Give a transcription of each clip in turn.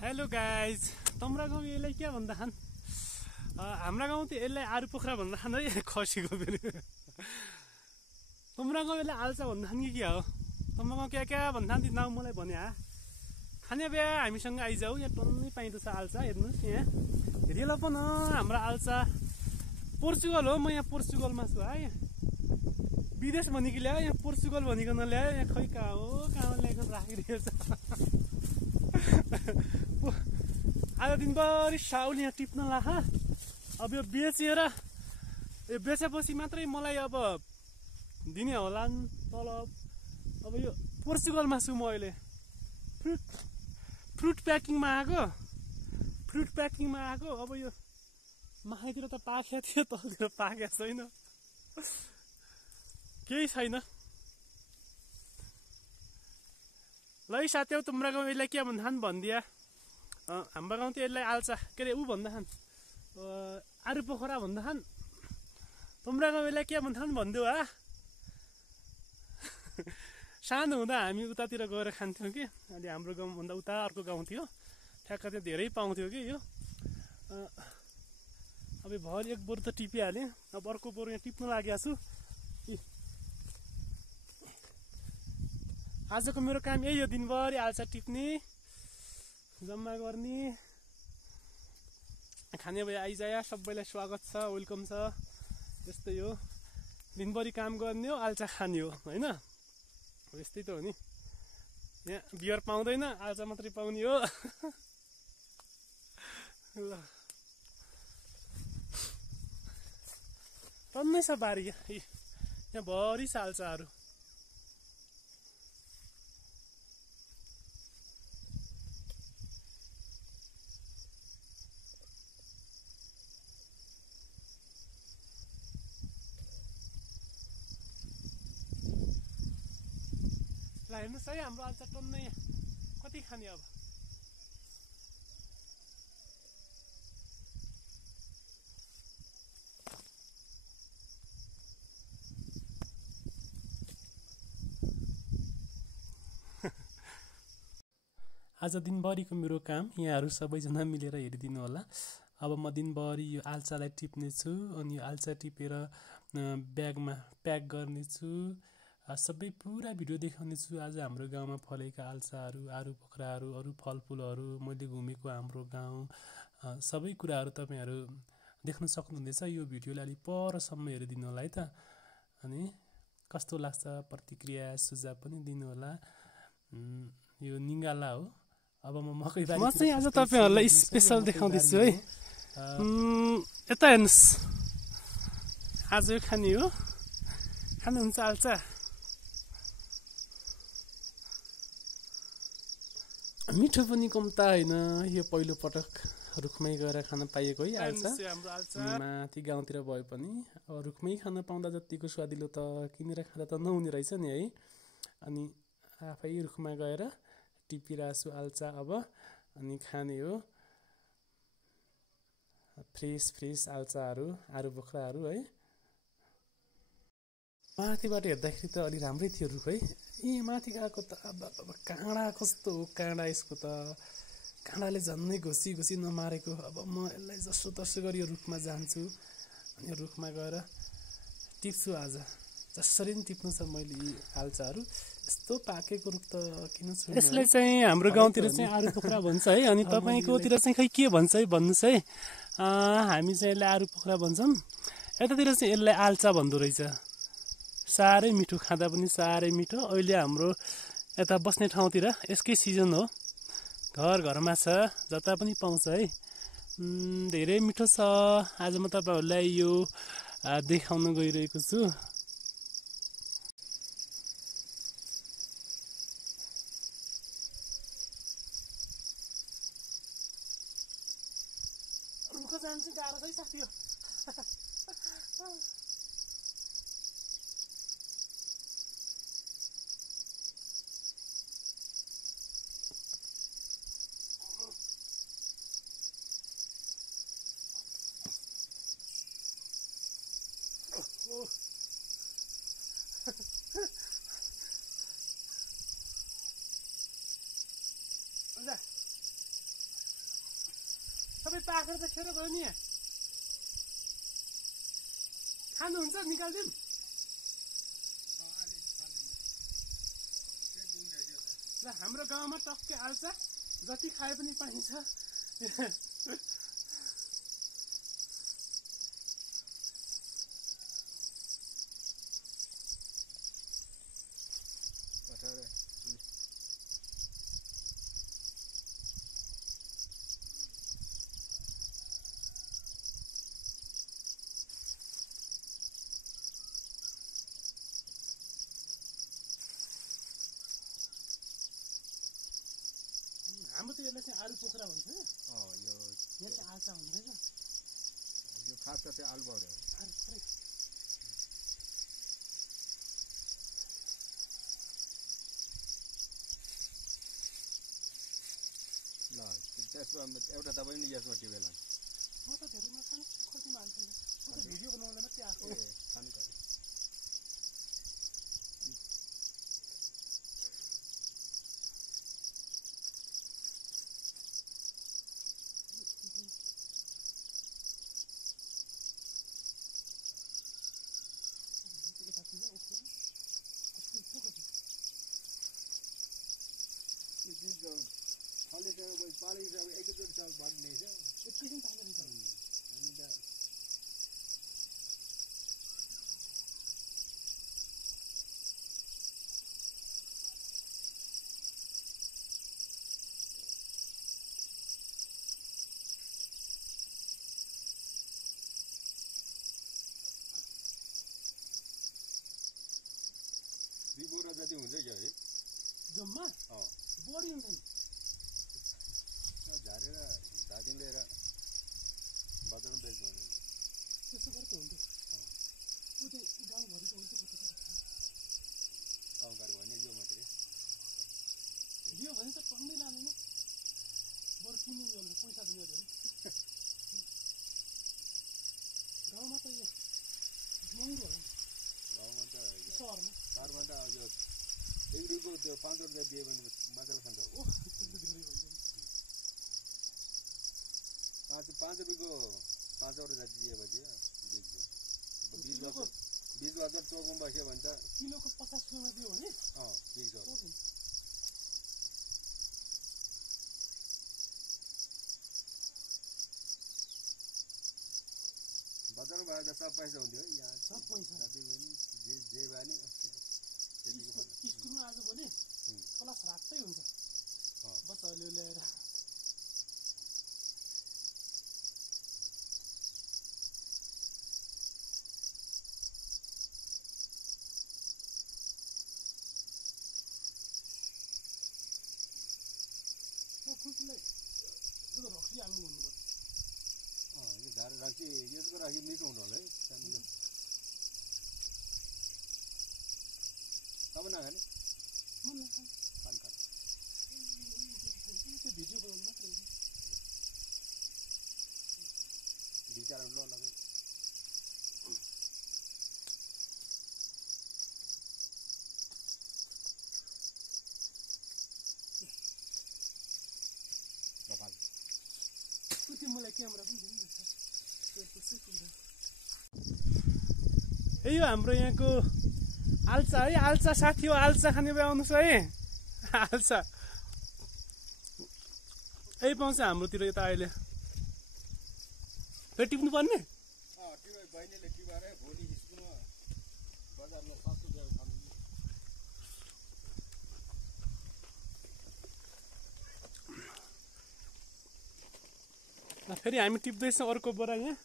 Hello guys तम्रा गाउँ यसलाई क्या भन्दाखान हाम्रा गाउँ त यसलाई आरु पोखरा भन्दाखान है खसीको पनि तम्रा गाउँ यसलाई आल्चा भन्दाखान कि क्या हो तम्रा गाउँ क्या क्या भन्दाखान ती नाउँ मलाई भने खाने बिहा हामीसँग आइजाऊ यहाँ टन्नै पाइँदो छ आल्चा हेर्नुहोस् यहाँ हेरिएला पो न हाम्रो आल्चा पोर्चुगल हो म यहाँ पोर्चुगलमा छु है विदेश भनेको ल्यायो यहाँ पोर्चुगल भनेको नल्यायो यहाँ खै कहाँ हो कहाँ ल्याएको राखिदिएको छ आज दिनभरि साउल यहाँ टिप्न लाखा अब यो बेचेर यो बेचेपछि मात्रै मलाई अब दिने होला नि तलब अब यो पोर्चुगलमा छु म अहिले फ्रुट प्याकिङमा आएको अब यो माथितिर त पाकेको थियो तलतिर पाकेको छैन केही छैन ल साथी तिम्रो गाउँ यसलाई के भन्दाखान भनिदिया हाम्रो गाउँ त यसलाई आल्चा के अरे ऊ भन्दाखान आरु पोखरा भन्दाखान तिम्रो गाउँ यसलाई के भन्दाखान भनिदेऊ सानो हुँदा हामी उतातिर गएर खान्थ्यौँ कि अनि हाम्रो गाउँभन्दा उता अर्को गाउँ थियो ठ्याक्क त्यहाँ धेरै पाउँथ्यो कि यो अब भर एक बोर त टिपिहालेँ अब अर्को बोर यहाँ टिप्न लागेको छु आजको मेरो काम यही हो दिनभरि आल्चा टिप्ने जम्मा गर्ने खाने भए आइजाया सबैलाई स्वागत छ वेलकम छ यस्तै हो दिनभरि काम गर्ने हो आल्चा खाने हो होइन यस्तै त हो नि यहाँ बियर पाउँदैन आल्चा मात्रै पाउने हो ल टन्नै छ बारी यहाँ भरि छ आल्चाहरू ल हेर्नुहोस् है हाम्रो आल्चा टन्नै कति खाने अब आज दिनभरिको मेरो काम यहाँहरू सबैजना मिलेर हेरिदिनु होला अब म दिनभरि यो आल्चालाई टिप्नेछु अनि यो आल्चा टिपेर ब्यागमा प्याक गर्नेछु सबै पुरा भिडियो देखाउनेछु आज हाम्रो गाउँमा फलेका आल्चाहरू आरु पोखराहरू अरू फलफुलहरू मैले घुमेको हाम्रो गाउँ सबै कुराहरू तपाईँहरू देख्न सक्नुहुनेछ यो भिडियोलाई अलिक परसम्म हेरिदिनु होला है त अनि कस्तो लाग्छ प्रतिक्रिया सुझाव पनि दिनु होला यो निङ्गाला हो अब मकै बारी म चाहिँ आज तपाईँहरूलाई स्पेसल देखाउँदैछु है यता हेर्नुहोस् आज यो खाने हो खानुहुन्छ आल्चा मिठो पनि कम्ता होइन यो पहिलो पटक रुखमै गएर खान पाइएको है आल्चा माथि गाउँतिर भए पनि अब रुखमै खान पाउँदा जतिको स्वादिलो त किनेर खाँदा त नहुने रहेछ नि है अनि आफै रुखमा गएर टिपिरहेको छु आल्चा अब अनि खाने हो फ्रेस आल्चाहरू आरु पोखराहरू है माथिबाट हेर्दाखेरि त अलि राम्रै थियो रुख है माथि गएको त अब काँडा कस्तो हो काँडा यसको त काँडाले झन्नै घोसी नमारेको अब म यसलाई जसो तसो गरी यो रुखमा जान्छु अनि यो रुखमा गएर टिप्छु आज जसरी पनि टिप्नु छ मैले यी आल्चाहरू यस्तो पाकेको रुख त किन छु यसलाई चाहिँ हाम्रो गाउँतिर चाहिँ आरु पोखरा भन्छ है अनि तपाईँकोतिर चाहिँ खै के भन्छ है भन्नुहोस् है हामी चाहिँ यसलाई आरु पोखरा भन्छौँ यतातिर चाहिँ यसलाई आल्चा भन्दो रहेछ साह्रै मिठो खाँदा पनि साह्रै मिठो अहिले हाम्रो यता बस्ने ठाउँतिर यसकै सिजन हो घरमा छ जता पनि पाउँछ है धेरै मिठो छ आज म तपाईँहरूलाई यो देखाउन गइरहेको छु रुख जान्छु गाह्रो छ है साथी तपाईँ पाखेर त खेर गयो नि खानुहुन्छ निकालिदिउँ ल हाम्रो गाउँमा टक्कै आल्चा जति खाए पनि पाइन्छ हाम्रो त यसलाई चाहिँ आलु पोखरा भन्छ यो यहाँ चाहिँ आल्चा हुँदो रहेछ यो खास त त्यो आलु बाउरे ल त्यसमा एउटा तपाईँ नि यसमा टिपेर लानु म त धेरै नखानु खोल्टीमा हाल्छु म त भिडियो बनाउन मात्रै आएको खानु पर्यो पानी अब एकैचोटि साल बाँड्ने छ एकैछिन पानी रहेछ अनि त दुई बोरा जति हुन्छ क्या है जम्मा बढी हुन्छ नि झारेर धादिङ लिएर बजारमा बेच्नु त्यसो गरेको हुन्थ्यो ऊ चाहिँ गाउँभरिको हुन्छ गाउँघर भने यो मात्रै लियो भने त कम्मै लाँदैन बरु किन्ने भने पैसा दियो अरे गाउँमा त यो महँगो होला गाउँमा त सहरमा त यो एक रुपियाँको त्यो 5 रुपियाँ दियो भने मजाले खान्छ ओह पाँच रुपियाँको 5 वटा जति दिएपछि बिचको 20,000 चौकमा बस्यो भने त किलोको 50 रुपियाँमा दियो भने बिग्छ बजारमा भए त सब पैसा हुन्थ्यो यहाँ सब पैसा जति पनि जे भए नि स्कुलमा आज भोलि क्लास रातै हुन्छ बच्चाहरूले ल्याएर खुसीलाई यो रक्सी हाल्नु भन्नुपर्छ यो झार राखी यसको राखी मिठो हुनु होला है सानो तपाईँ नखाने म नखाने खान त्यो भिडियो बनाउनु मात्रै विचार ल लगाइ मलाई क्यामेरा पनि ए यो हाम्रो यहाँको आल्चा है आल्चा साथी हो आल्चा खाने भए आउनुहोस् है आल्चा यही पाउँछ हाम्रोतिर यता अहिले फेरि टिप्नु पर्ने बहिनीले टिपाएर भोलि स्कुलमा बजारमा सस्तो ल्याएर खानु फेरि हामी टिप्दैछौँ अर्को बोरा यहाँ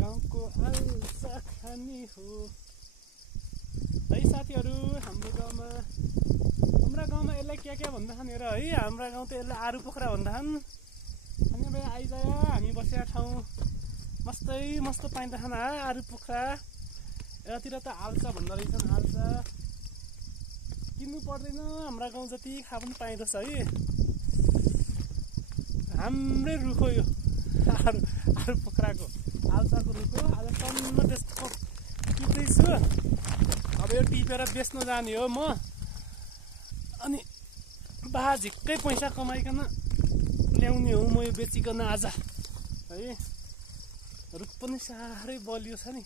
गाउँको आल्चा खाने हो है साथीहरू हाम्रो गाउँमा यसलाई क्या भन्दाछन् हेर है हाम्रा गाउँ त यसलाई आरु पोखरा भन्दाछन् अनि भाइ आइजायो हामी बसेका ठाउँ मस्तै मस्त पाइँदैछन् आरु पोखरा यतातिर त आल्चा भन्दा रहेछन् आल्चा किन्नु पर्दैन हाम्रा गाउँ जति खा पनि पाइँदछ है हाम्रै रुख हो यो आरु पोखराको आल्चाको रुख हो आज टन्न त्यसको टिप्दैछु अब यो टिपेर बेच्न जाने हो म अनि बा झिक्कै पैसा कमाइकन ल्याउने हो म यो बेचिकन आज है रुख पनि साह्रै बलियो छ नि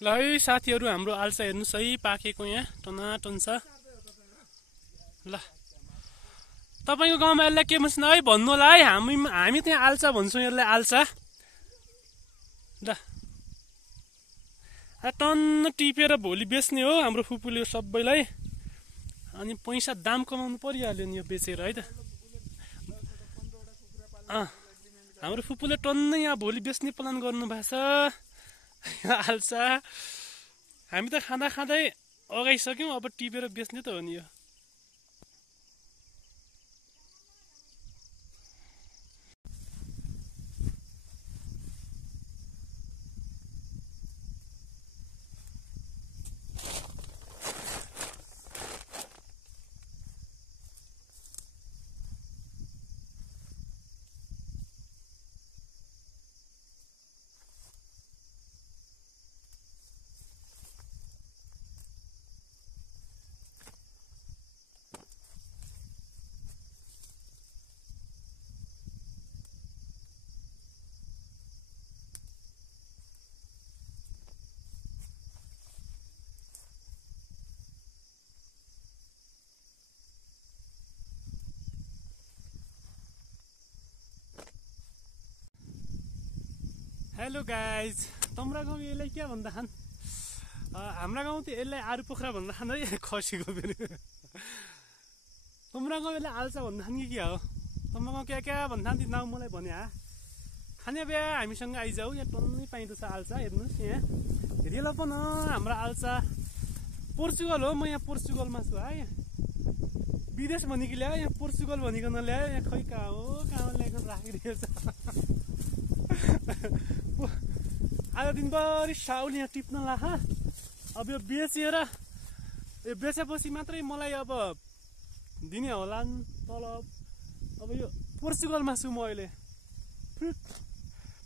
ल है साथीहरू हाम्रो आल्चा हेर्नुहोस् है पाकेको यहाँ टनाटन छ ल तपाईँको गाउँमा यसलाई के भन्छ है भन्नु होला है हामी त्यहाँ आल्चा भन्छौँ यसलाई आल्चा ल टन्न टिपेर भोलि बेच्ने हो हाम्रो फुपूले सबैलाई अनि पैसा दाम कमाउनु परिहाल्यो नि यो बेचेर है त हाम्रो फुपूले टन्न यहाँ भोलि बेच्ने प्लान गर्नु भएको छ आल्चा हामी त खाँदा खाँदै अगाइसक्यौँ अब टिपेर बेच्ने त हो नि यो हेलो गाइज तम्रा गाउँ यसलाई क्या भन्दा खान हाम्रा गाउँ त यसलाई आरु पोखरा भन्दा खान है खसीको फेरि तम्रा गाउँ यसलाई आल्चा भन्दा खान कि क्या हो तम्रा गाउँ क्या क्या भन्दा खान नाउँ मलाई भने खाने बिहा हामीसँग आइजाऊ यहाँ टन्नै पाइँदछ आल्चा हेर्नुहोस् यहाँ रेला पन हाम्रो आल्चा पोर्चुगल हो म यहाँ पोर्चुगलमा छु है विदेश भनेको ल्यायो यहाँ पोर्चुगल भनेको नल्यायो यहाँ खै कहाँ हो कहाँ ल्याएको राखिदिएको छ आज दिनभरि साउल यहाँ टिप्न लाख अब यो बेचेपछि मात्रै मलाई अब दिने होला तलब अब यो पोर्चुगलमा छु म अहिले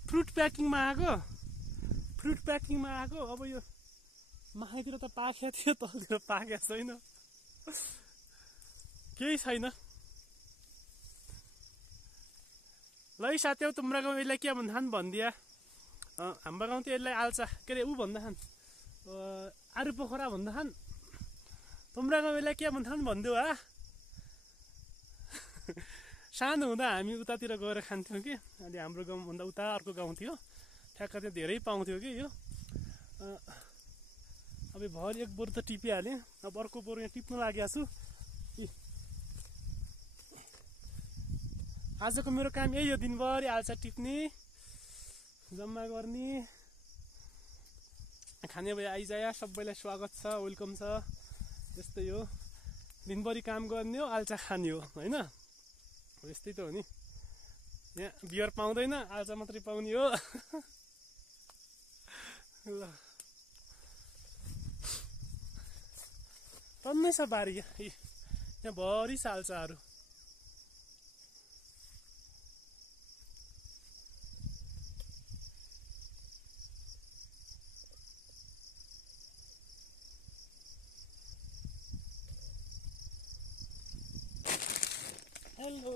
फ्रुट प्याकिङमा आएको अब यो माथितिर त पाकेको थियो तलतिर पाकेको छैन केही छैन ल है साथी तुम्रो गाउँ यसलाई के भन्दाखान भनिदिया हाम्रो गाउँ त यसलाई आल्चा के अरे ऊ भन्दाखान आरु पोखरा भन्दाखान तुम्रो गाउँ यसलाई के भन्दाखान भनिदेऊ सानो हुँदा हामी उतातिर गएर खान्थ्यौँ कि अनि हाम्रो गाउँभन्दा उता अर्को गाउँ थियो ठ्याक्क त्यहाँ धेरै पाउँथ्यो कि यो अब भरि एक बोर त टिपिहालेँ अब अर्को बोर यहाँ टिप्नु लागेको छु आजको मेरो काम यही हो दिनभरि आल्चा टिप्ने जम्मा गर्ने खाने भए आइजाया सबैलाई स्वागत छ वेलकम छ यस्तै हो दिनभरि काम गर्ने हो आल्चा खाने हो होइन यस्तै त हो नि यहाँ बियर पाउँदैन आल्चा मात्रै पाउने हो ल टन्नै छ बारी यहाँ भरि छ आल्चाहरू हेलो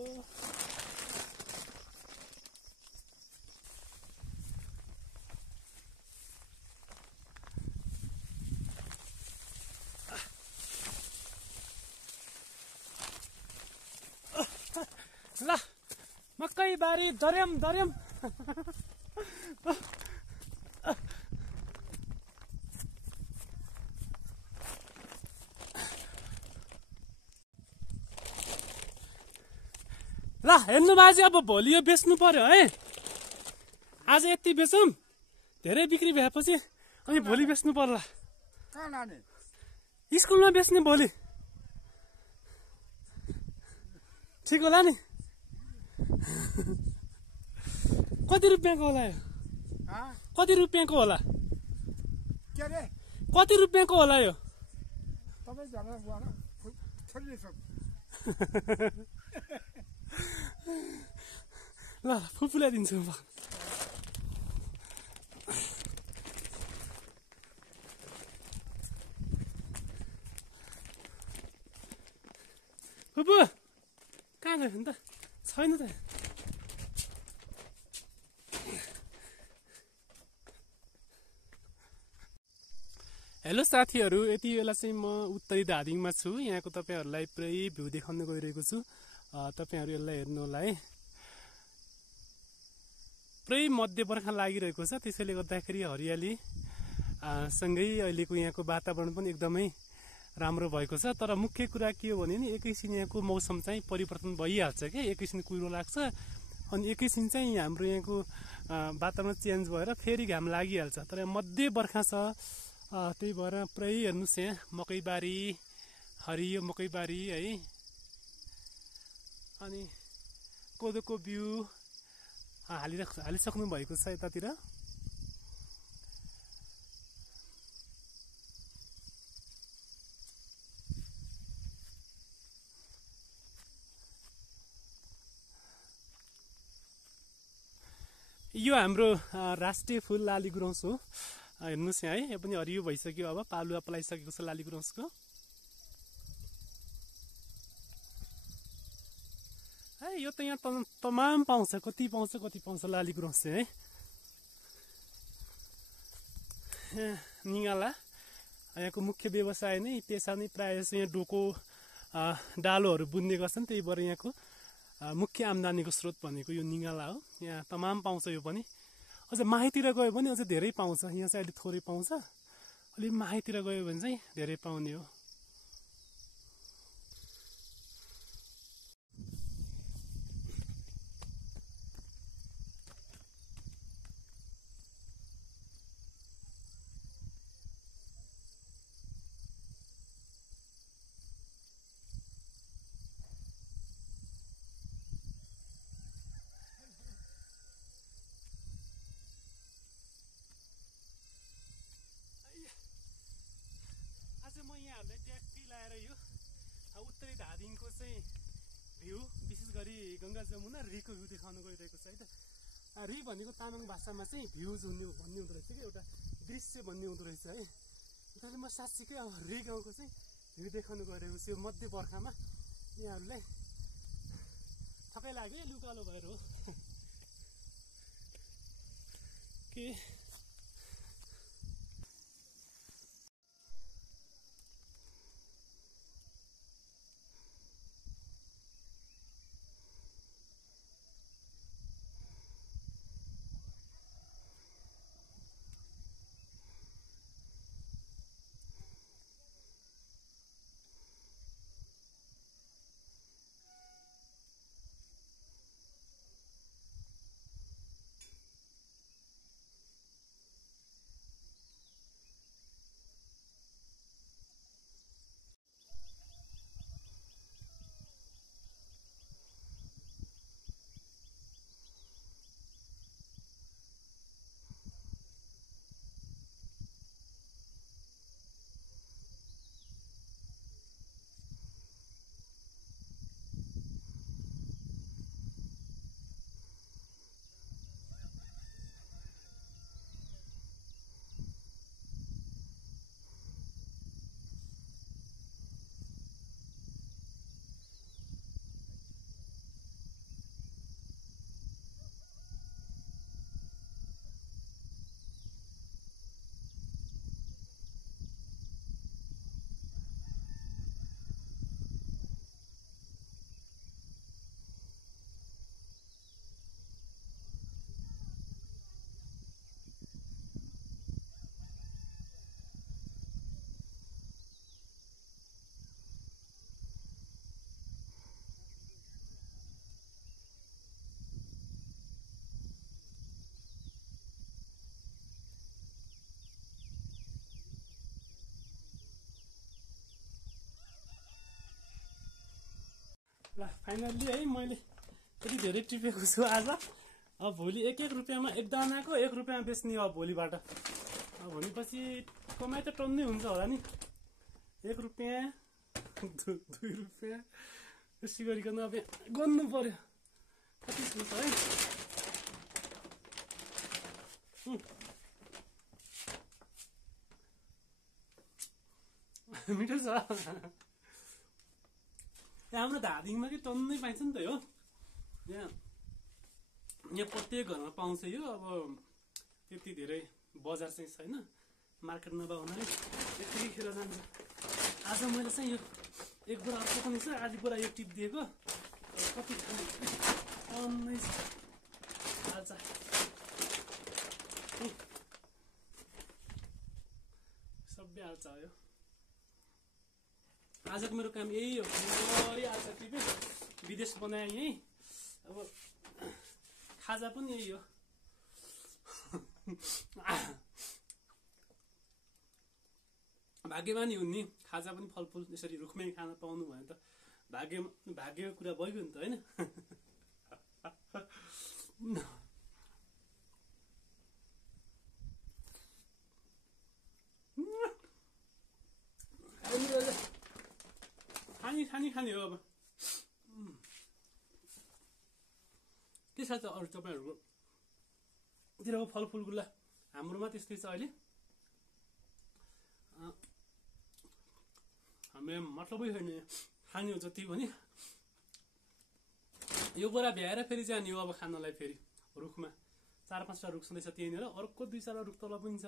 ल मकै बारी दर्याम ल हेर्नु बाजे अब भोलि यो बेच्नु पर्यो है आज यति बेचौँ धेरै बिक्री भएपछि अनि भोलि बेच्नु पर्ला स्कुलमा बेच्ने भोलि ठिक होला नि कति रुपियाँको होला यो कति रुपियाँको होला के अरे कति रुपियाँको होला यो तपाईँ झगडा गएर छोडिदिनुहोस् ल फुपूलाई दिन्छु म फुपू कहाँ गयो नि त छैन त हेलो साथीहरू यति बेला चाहिँ म उत्तरी धादिङमा छु यहाँको तपाईँहरूलाई पुरै भ्यू देखाउन गइरहेको छु तपाईँहरू यसलाई हेर्नु होला है पुरै मध्य बर्खा लागिरहेको छ त्यसैले गर्दाखेरि हरियाली सँगै अहिलेको यहाँको वातावरण पनि एकदमै राम्रो भएको छ तर मुख्य कुरा के हो भने नि एकैछिन यहाँको मौसम चाहिँ परिवर्तन भइहाल्छ क्या एकैछिन कुहिरो लाग्छ अनि एकैछिन चाहिँ हाम्रो यहाँको वातावरण चेन्ज भएर फेरि घाम लागिहाल्छ तर मध्य बर्खा छ त्यही भएर पुरै हेर्नुहोस् यहाँ मकैबारी हरियो मकैबारी है अनि कोदोको बिउ हालिसक्नु भएको छ यतातिर यो हाम्रो राष्ट्रिय फुल लाली गुराँस हो हेर्नुहोस् यहाँ है यो पनि हरियो भइसक्यो अब पालुवा पलाइसकेको छ लाली गुराँसको है यो त यहाँ तमाम पाउँछ कति पाउँछ लाली गुराँस चाहिँ है निगाला यहाँको मुख्य व्यवसाय नै पेसा नै प्रायः जस्तो यहाँ डोको डालोहरू बुन्ने गर्छन् त्यही भएर यहाँको मुख्य आम्दानीको स्रोत भनेको यो निगाला हो यहाँ तमाम पाउँछ यो पनि अझ माहितिर गयो भने अझ धेरै पाउँछ यहाँ चाहिँ अलिक थोरै पाउँछ अलिक माहितिर गयो भने चाहिँ धेरै पाउने हो म यहाँहरूलाई ट्याक्सी लाएर यो उत्तरी धादिङको चाहिँ भ्यू विशेष गरी गङ्गा जमुना रीको भ्यू देखाउन गइरहेको छ है त री भनेको तामाङ भाषामा चाहिँ भ्युज भन्ने हुँदो रहेछ कि एउटा दृश्य भन्ने हुँदो रहेछ है त्यसले म साँच्चीकै अब री गाउँको चाहिँ भ्यू देखाउन गइरहेको छु यो मध्य बर्खामा यहाँहरूलाई थकै लाग्यो लुकालो भएर हो के ल फाइनल्ली है मैले यति धेरै टिपेको छु आज। अब भोलि 1-1 रुपियाँमा एक दानाको 1 रुपियाँ बेच्ने हो भोलिबाट। अब भनेपछि कमाइ त टन्नै हुन्छ होला नि। 1 रुपियाँ 2 रुपियाँ यसरी गरिकन अब गर्नु पर्यो। कति हुन्छ है। मिठो छ। हाम्रो धादिङमा कि टन्नै पाइन्छ नि त यो। यहाँ प्रत्येक घरमा पाउँछ यो। अब त्यति धेरै बजार चाहिँ छैन, मार्केट नभए हुनाले यतिकै खेर जान्छ। आज मैले चाहिँ यो एक बोरा अर्को पनि छ, आधी बोरा यो टिप दिएको। कति टन्नै छ हाल्छ। सबै हाल्छ यो। आजको मेरो काम यही हो। आज टिपेँ, विदेश बनाएँ यहीँ। अब खाजा पनि यही हो। भाग्यमानी हुन् नि, खाजा पनि फलफुल यसरी रुखमै खान पाउनु भयो त भाग्यको कुरा भइगयो नि त होइन। खाने हो। अब के छ त अरू तपाईँहरूको तिरको फलफुल गुला? हाम्रोमा त्यस्तै छ अहिले। हामीले मतलबै छैन खाने हो जति भने। यो बोरा भ्याएर फेरि जाने हो अब खानलाई। फेरि रुखमा 4-5टा रुख छँदैछ त्यहीँनिर, अर्को 2-4 रुख तल पनि छ।